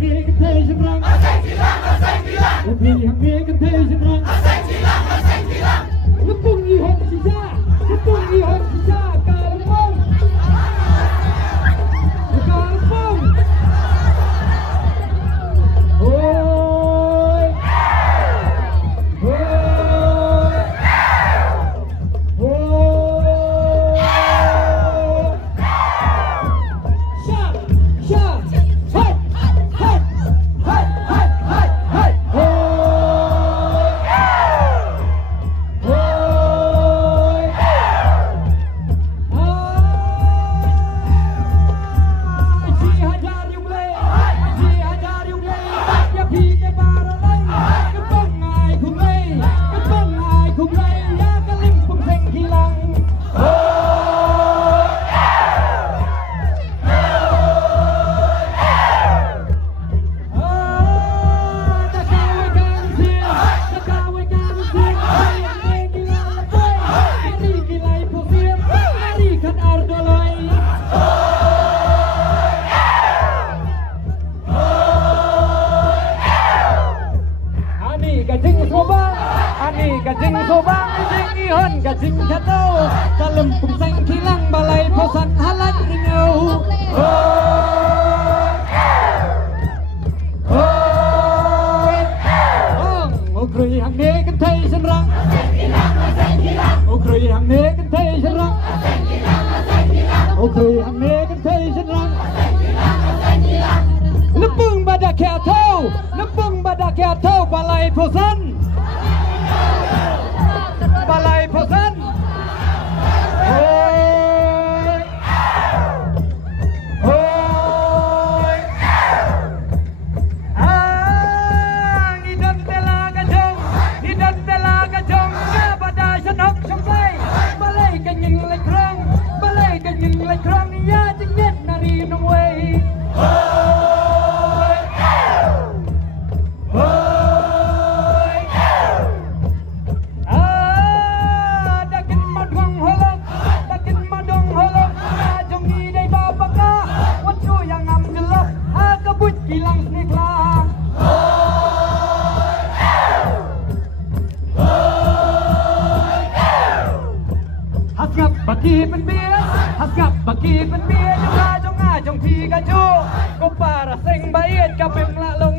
sengkhihlang, Ukri hamne kante sengkhihlang, Lepung ihon sisa, kalpong, hoi, Kajing sobang, kajing ihon, kajing jatuh dalam pungseng kilang balai posan halat ringau. Ukri hamne kante sengkhihlang, Ukri hamne kante sengkhihlang, Ukri hamne kante sengkhihlang. Lepung badak kiatau balai posan. Balai posan, hidan tela kajong, pada senok sampai balai kenying lekrang, ya jengit nari nungwei. Kilang sengkhihlang, hasngap bagi penbiar, jong nga jong thi ka jo, ko para seng bait ka pem la lo.